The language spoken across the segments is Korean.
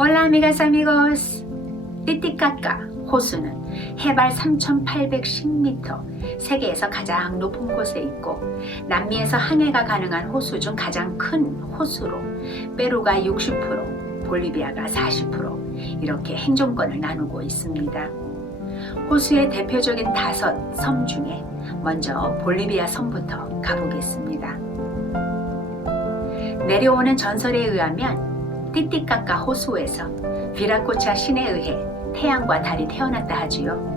Hola amigas amigos. 띠띠까까 호수는 해발 3,810m, 세계에서 가장 높은 곳에 있고 남미에서 항해가 가능한 호수 중 가장 큰 호수로 페루가 60%, 볼리비아가 40% 이렇게 행정권을 나누고 있습니다. 호수의 대표적인 다섯 섬 중에 먼저 볼리비아 섬부터 가보겠습니다. 내려오는 전설에 의하면 띠띠까까 호수에서 비라코차 신에 의해 태양과 달이 태어났다 하지요.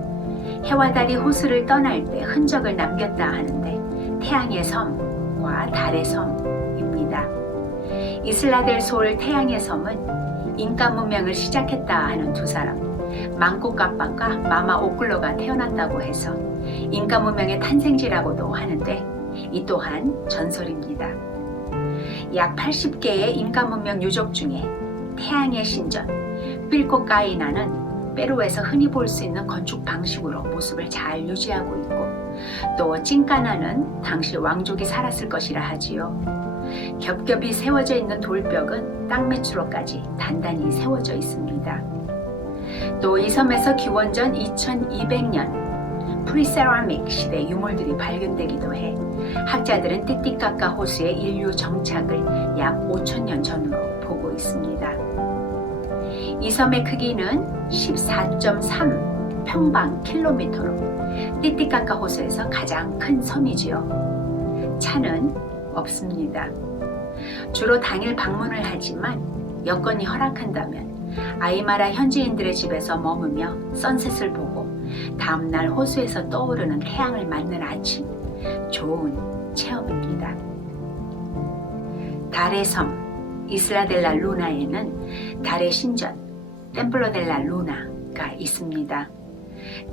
해와 달이 호수를 떠날 때 흔적을 남겼다 하는데 태양의 섬과 달의 섬입니다. 이슬라델 솔 태양의 섬은 인카 문명을 시작했다 하는 두 사람 망코카빵과 마마 오클로가 태어났다고 해서 인카 문명의 탄생지라고도 하는데 이 또한 전설입니다. 약 80개의 인카 문명 유적 중에 태양의 신전 필코카이나는 페루에서 흔히 볼 수 있는 건축 방식으로 모습을 잘 유지하고 있고 또 찐까나는 당시 왕족이 살았을 것이라 하지요. 겹겹이 세워져 있는 돌벽은 땅밑으로까지 단단히 세워져 있습니다. 또 이 섬에서 기원전 2200년 프리세라믹 시대 유물들이 발견되기도 해 학자들은 띠띠까까 호수의 인류 정착을 약 5천년 전으로 보고 있습니다. 이 섬의 크기는 14.3 평방 킬로미터로 띠띠까까 호수에서 가장 큰 섬이지요. 차는 없습니다. 주로 당일 방문을 하지만 여건이 허락한다면 아이마라 현지인들의 집에서 머무며 선셋을 보고 다음날 호수에서 떠오르는 태양을 맞는 아침 좋은 체험입니다. 달의 섬 이슬라델라 루나에는 달의 신전 템플로델라 루나가 있습니다.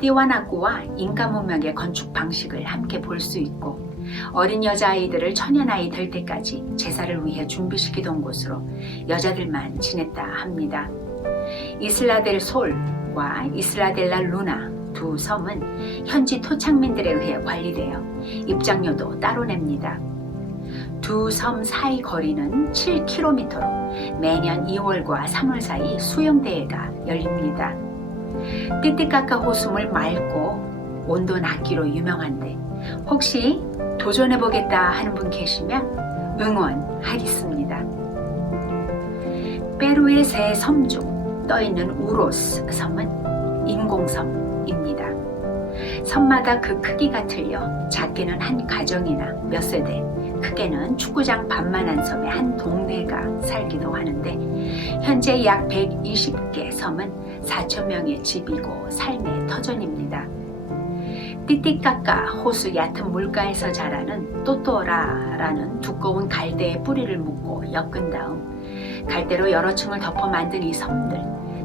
띠와나꾸와 인카 문명의 건축 방식을 함께 볼 수 있고 어린 여자아이들을 천연아이 될 때까지 제사를 위해 준비시키던 곳으로 여자들만 지냈다 합니다. 이슬라델 솔과 이슬라델라 루나 두 섬은 현지 토착민들에 의해 관리되어 입장료도 따로 냅니다. 두 섬 사이 거리는 7km로 매년 2월과 3월 사이 수영대회가 열립니다. 띠띠까까 호수물 맑고 온도 낮기로 유명한데 혹시 도전해보겠다 하는 분 계시면 응원하겠습니다. 페루의 세 섬 중 떠있는 우로스 섬은 인공섬 입니다. 섬마다 그 크기가 틀려 작게는 한 가정이나 몇 세대, 크게는 축구장 반만한 섬의 한 동네가 살기도 하는데 현재 약 120개 섬은 4천 명의 집이고 삶의 터전입니다. 띠띠까까 호수 얕은 물가에서 자라는 또또라라는 두꺼운 갈대의 뿌리를 묶고 엮은 다음 갈대로 여러 층을 덮어 만든 이 섬들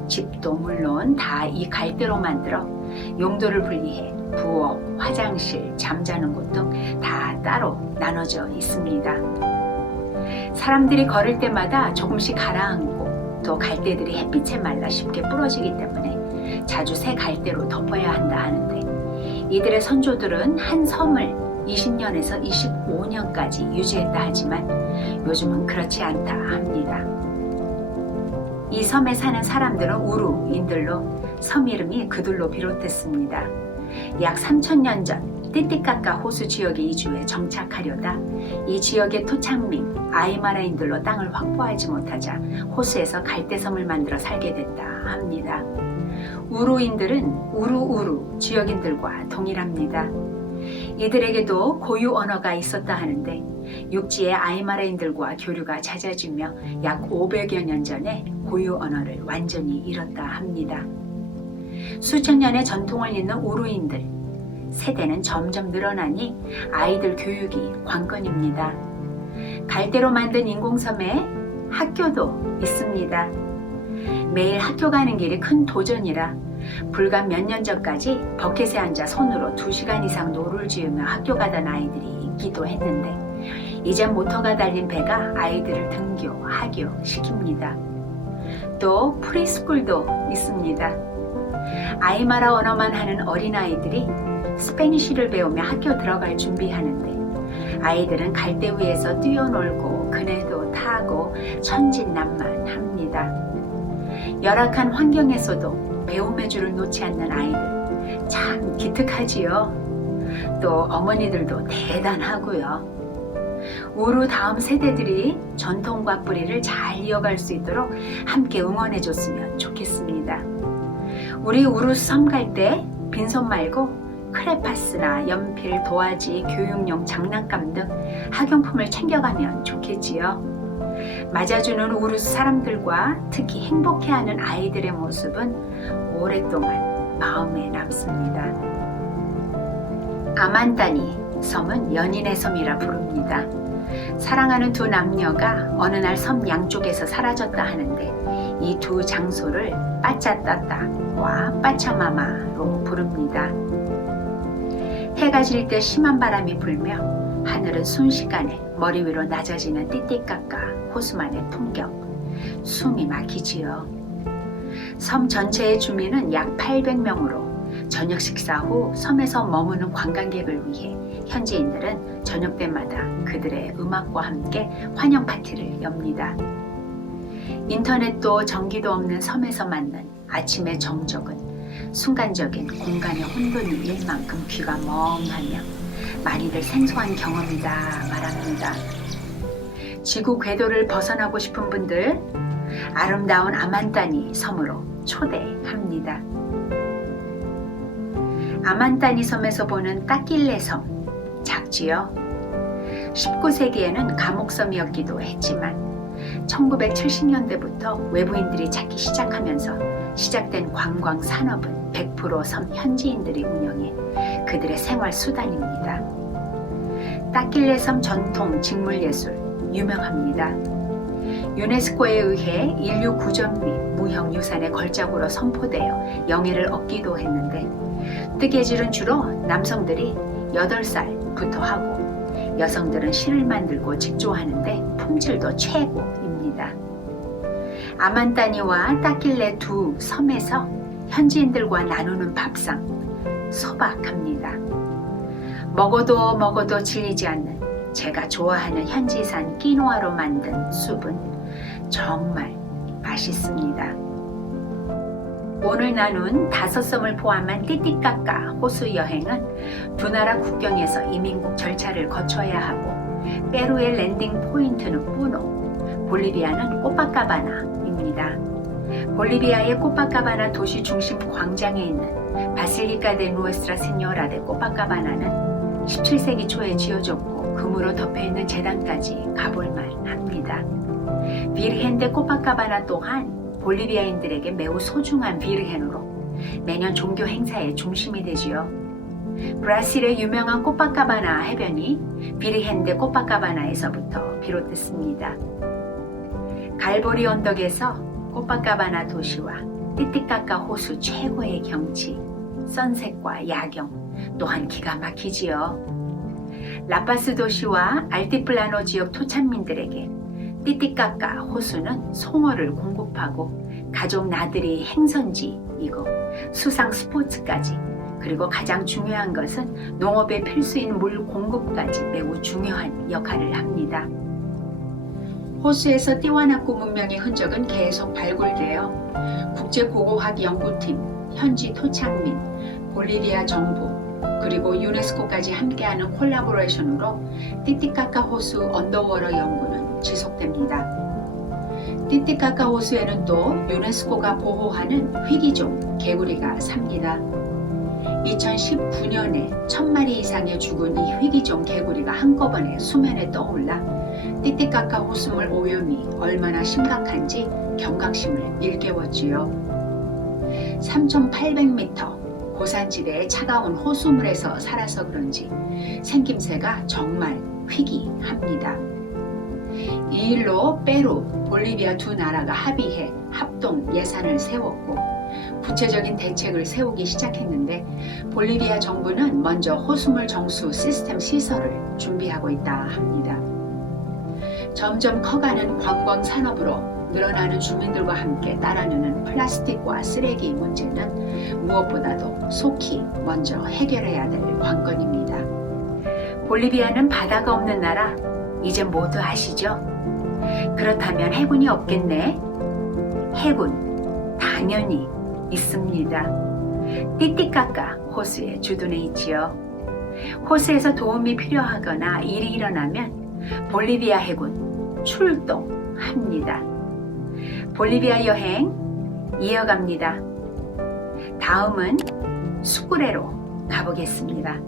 집도 물론 다 이 갈대로 만들어 용도를 분리해 부엌, 화장실, 잠자는 곳 등 다 따로 나눠져 있습니다. 사람들이 걸을 때마다 조금씩 가라앉고 또 갈대들이 햇빛에 말라 쉽게 부러지기 때문에 자주 새 갈대로 덮어야 한다 하는데 이들의 선조들은 한 섬을 20년에서 25년까지 유지했다 하지만 요즘은 그렇지 않다 합니다. 이 섬에 사는 사람들은 우루인들로 섬 이름이 그들로 비롯됐습니다. 약 3천년 전 띠띠까까 호수 지역에 이주해 정착하려다 이 지역의 토착민 아이마라인들로 땅을 확보하지 못하자 호수에서 갈대섬을 만들어 살게 됐다 합니다. 우루인들은 우루우루 지역인들과 동일합니다. 이들에게도 고유 언어가 있었다 하는데 육지의 아이마라인들과 교류가 잦아지며 약 500여 년 전에 고유 언어를 완전히 잃었다 합니다. 수천 년의 전통을 잇는 우루인들 세대는 점점 늘어나니 아이들 교육이 관건입니다. 갈대로 만든 인공섬에 학교도 있습니다. 매일 학교 가는 길이 큰 도전이라 불과 몇 년 전까지 버켓에 앉아 손으로 2시간 이상 노를 지으며 학교 가던 아이들이 있기도 했는데 이젠 모터가 달린 배가 아이들을 등교, 하교 시킵니다. 또 프리스쿨도 있습니다. 아이마라 언어만 하는 어린아이들이 스페니쉬를 배우며 학교 들어갈 준비하는데 아이들은 갈대 위에서 뛰어놀고 그네도 타고 천진난만합니다. 열악한 환경에서도 배움의 줄을 놓지 않는 아이들 참 기특하지요. 또 어머니들도 대단하고요. 우루 다음 세대들이 전통과 뿌리를 잘 이어갈 수 있도록 함께 응원해 줬으면 좋겠습니다. 우리 우루 섬 갈 때 빈손 말고 크레파스나 연필, 도화지, 교육용 장난감 등 학용품을 챙겨가면 좋겠지요. 맞아주는 우루 사람들과 특히 행복해하는 아이들의 모습은 오랫동안 마음에 남습니다. 아만다니 섬은 연인의 섬이라 부릅니다. 사랑하는 두 남녀가 어느 날 섬 양쪽에서 사라졌다 하는데 이 두 장소를 빠짜따따와 빠차마마로 부릅니다. 해가 질 때 심한 바람이 불며 하늘은 순식간에 머리 위로 낮아지는 띠띠까까 호수만의 풍경. 숨이 막히지요. 섬 전체의 주민은 약 800명으로 저녁 식사 후 섬에서 머무는 관광객을 위해 현지인들은 저녁 때마다 그들의 음악과 함께 환영 파티를 엽니다. 인터넷도 전기도 없는 섬에서 맞는 아침의 정적은 순간적인 공간의 혼돈이 일 만큼 귀가 멍하며 많이들 생소한 경험이다 말합니다. 지구 궤도를 벗어나고 싶은 분들 아름다운 아만따니 섬으로 초대합니다. 아만따니 섬에서 보는 따낄레 섬 작지요. 19세기에는 감옥섬이었기도 했지만 1970년대부터 외부인들이 찾기 시작하면서 시작된 관광 산업은 100%섬 현지인들이 운영해 그들의 생활 수단입니다. 따낄레 섬 전통 직물 예술 유명합니다. 유네스코에 의해 인류 구전 및 무형 유산의 걸작으로 선포되어 영예를 얻기도 했는데 뜨개질은 주로 남성들이 8살부터 하고 여성들은 실을 만들고 직조하는데 품질도 최고입니다. 아만따니와 따낄레 두 섬에서 현지인들과 나누는 밥상 소박합니다. 먹어도 먹어도 질리지 않는 제가 좋아하는 현지산 끼노아로 만든 숲은 정말 맛있습니다. 오늘 나눈 다섯 섬을 포함한 띠띠까까 호수 여행은 두 나라 국경에서 이민국 절차를 거쳐야 하고 페루의 랜딩 포인트는 뿌노, 볼리비아는 꼬파카바나입니다. 볼리비아의 꼬파카바나 도시 중심 광장에 있는 바실리카 데 누에스트라 세뇨라 데 꼬파카바나는 17세기 초에 지어졌고 금으로 덮여있는 재단까지 가볼만 합니다. 비르헨 데 꼬파카바나 또한 볼리비아인들에게 매우 소중한 비르헨으로 매년 종교 행사의 중심이 되지요. 브라질의 유명한 꼬파카바나 해변이 비르헨데 꼬파카바나에서부터 비롯됐습니다. 갈보리 언덕에서 꼬파카바나 도시와 띠띠까까 호수 최고의 경치, 선셋과 야경 또한 기가 막히지요. 라파스 도시와 알티플라노 지역 토착민들에게 띠띠까까 호수는 송어를 공급하고 가족 나들이 행선지이고 수상 스포츠까지 그리고 가장 중요한 것은 농업의 필수인 물 공급까지 매우 중요한 역할을 합니다. 호수에서 띠와나꾸 문명의 흔적은 계속 발굴되어 국제고고학 연구팀, 현지 토착민, 볼리비아 정부, 그리고 유네스코까지 함께하는 콜라보레이션으로 띠띠까까 호수 언더워러 연구는 지속됩니다. 띠띠까까 호수에는 또 유네스코가 보호하는 희귀종 개구리가 삽니다. 2019년에 천마리 이상의 죽은 이 희귀종 개구리가 한꺼번에 수면에 떠올라 띠띠까까 호수물 오염이 얼마나 심각한지 경각심을 일깨웠지요. 3,800m 고산지대의 차가운 호수물에서 살아서 그런지 생김새가 정말 희귀합니다. 이 일로 페루, 볼리비아 두 나라가 합의해 합동 예산을 세웠고 구체적인 대책을 세우기 시작했는데 볼리비아 정부는 먼저 호수물 정수 시스템 시설을 준비하고 있다 합니다. 점점 커가는 관광 산업으로 늘어나는 주민들과 함께 따라누는 플라스틱과 쓰레기 문제는 무엇보다도 속히 먼저 해결해야 될 관건입니다. 볼리비아는 바다가 없는 나라 이제 모두 아시죠? 그렇다면 해군이 없겠네. 해군 당연히 있습니다. 띠띠까까 호수에 주둔해 있지요. 호수에서 도움이 필요하거나 일이 일어나면 볼리비아 해군 출동합니다. 볼리비아 여행 이어갑니다. 다음은 수쿠레로 가보겠습니다.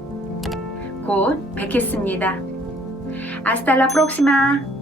곧 뵙겠습니다. La próxima.